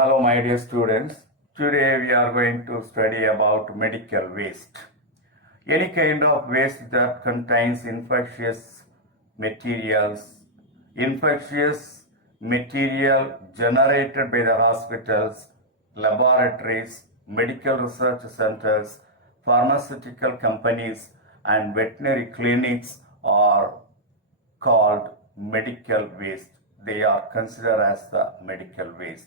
Hello, my dear students. Today we are going to study about medical waste. Any kind of waste that contains infectious material generated by the hospitals, laboratories, medical research centers, pharmaceutical companies, and veterinary clinics are called medical waste. They are considered as the medical waste.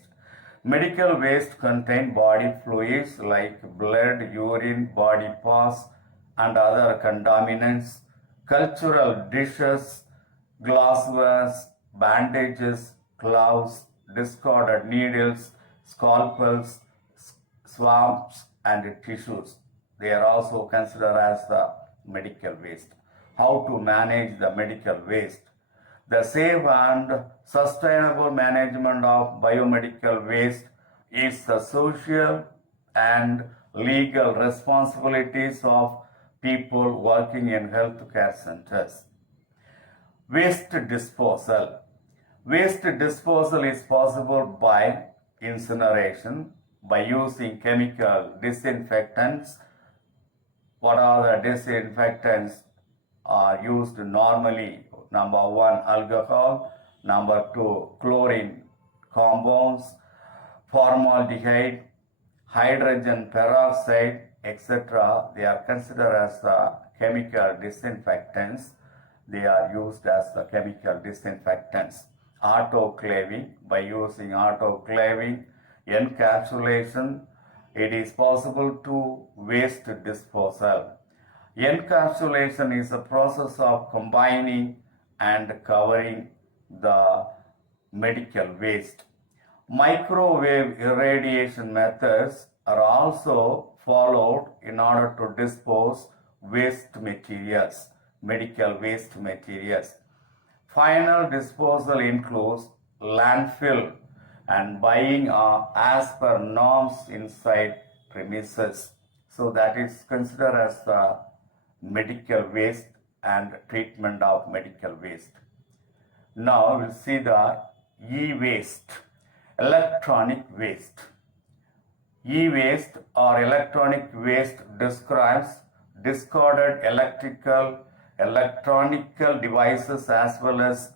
Medical waste contain body fluids like blood, urine, body parts, and other contaminants, cultural dishes, glassware, bandages, gloves, discarded needles, scalpels, swabs, and tissues. They are also considered as the medical waste. How to manage the medical waste? The safe and sustainable management of biomedical waste is the social and legal responsibilities of people working in healthcare centers. Waste disposal. Waste disposal is possible by incineration, by using chemical disinfectants. What are the disinfectants are used normally? Number one, alcohol. Number two, chlorine compounds, formaldehyde, hydrogen peroxide, etc. They are considered as the chemical disinfectants. They are used as the chemical disinfectants. Autoclaving, by using autoclaving, encapsulation, it is possible to waste disposal. Encapsulation is a process of combining and covering the medical waste. Microwave irradiation methods are also followed in order to dispose waste materials, medical waste materials. Final disposal includes landfill and buying as per norms inside premises. So that is considered as the medical waste and treatment of medical waste. Now we'll see the e-waste, electronic waste. E-waste or electronic waste describes discarded electronical devices as well as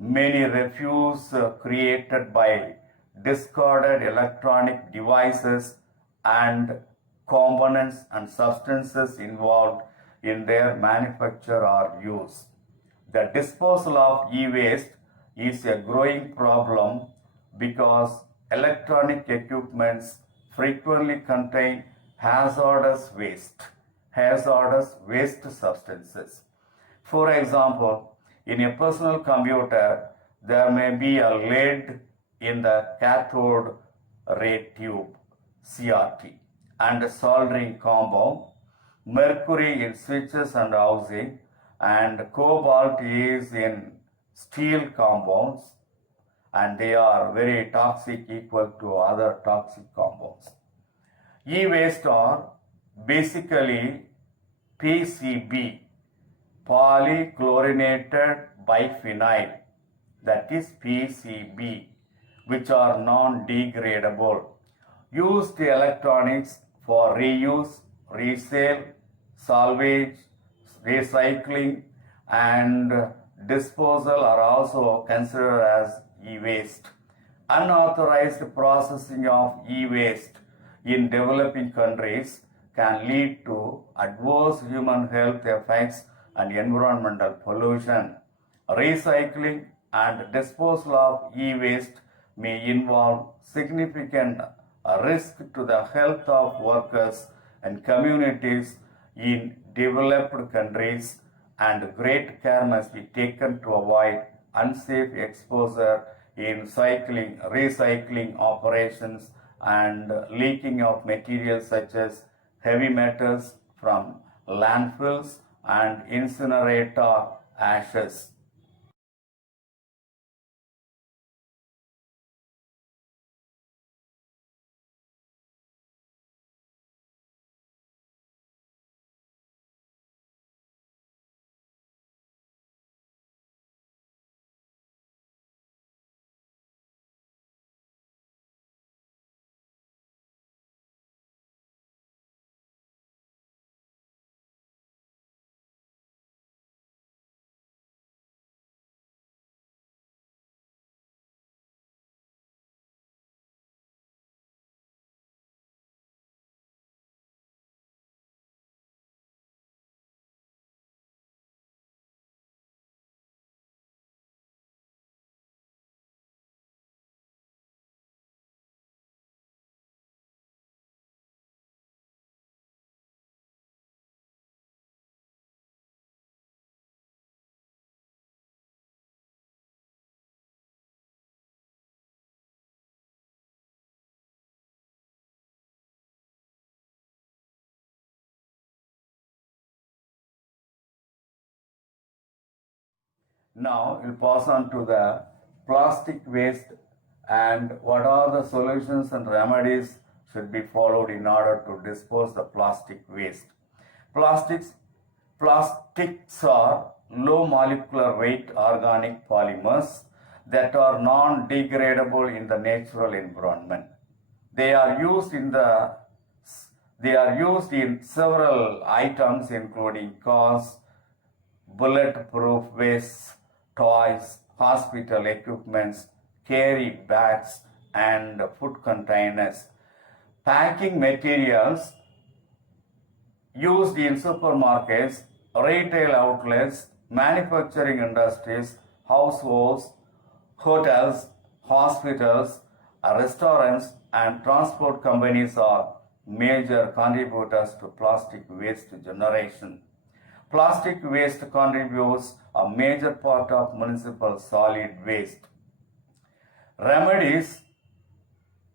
many refuse created by discarded electronic devices and components and substances involved in their manufacture or use. The disposal of e-waste is a growing problem because electronic equipments frequently contain hazardous waste substances. For example, in a personal computer, there may be a lead in the cathode ray tube, CRT, and a soldering compound, mercury in switches and housing, and cobalt is in steel compounds, and they are very toxic, equal to other toxic compounds. E-waste are basically PCB, polychlorinated biphenyl, that is PCB, which are non-degradable. Used electronics for reuse, resale, salvage, recycling, and disposal are also considered as e-waste. Unauthorized processing of e-waste in developing countries can lead to adverse human health effects and environmental pollution. Recycling and disposal of e-waste may involve significant risk to the health of workers and communities in developed countries, and great care must be taken to avoid unsafe exposure in recycling operations and leaking of materials such as heavy metals from landfills and incinerator ashes. Now we'll pass on to the plastic waste and what are the solutions and remedies should be followed in order to dispose the plastic waste. Plastics are low molecular weight organic polymers that are non-degradable in the natural environment. They are used in several items including cars, bulletproof vests, toys, hospital equipments, carry bags, and food containers. Packing materials used in supermarkets, retail outlets, manufacturing industries, households, hotels, hospitals, restaurants, and transport companies are major contributors to plastic waste generation. Plastic waste contributes a major part of municipal solid waste. Remedies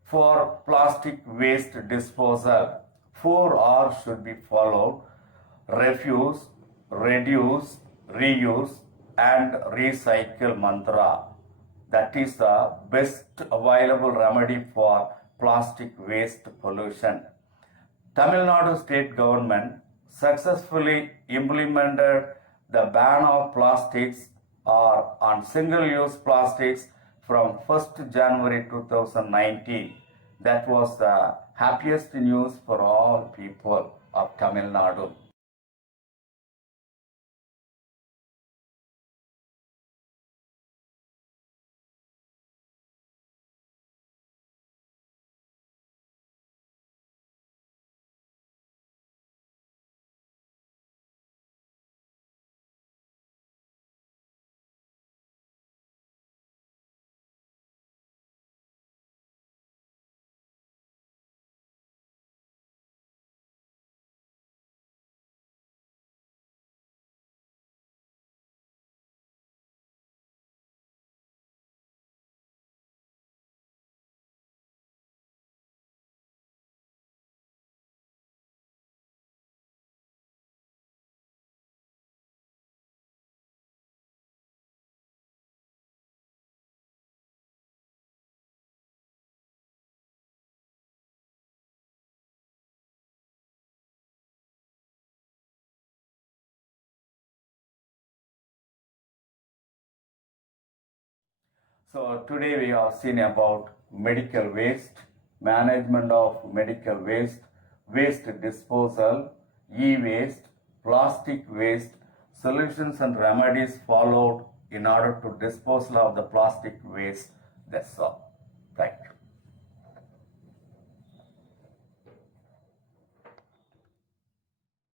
for plastic waste disposal. 4 R's should be followed: refuse, reduce, reuse, and recycle mantra. That is the best available remedy for plastic waste pollution. Tamil Nadu state government successfully implemented the ban of plastics or on single-use plastics from 1st January 2019. That was the happiest news for all people of Tamil Nadu. So today we have seen about medical waste, management of medical waste, waste disposal, e-waste, plastic waste, solutions and remedies followed in order to dispose of the plastic waste. That's all.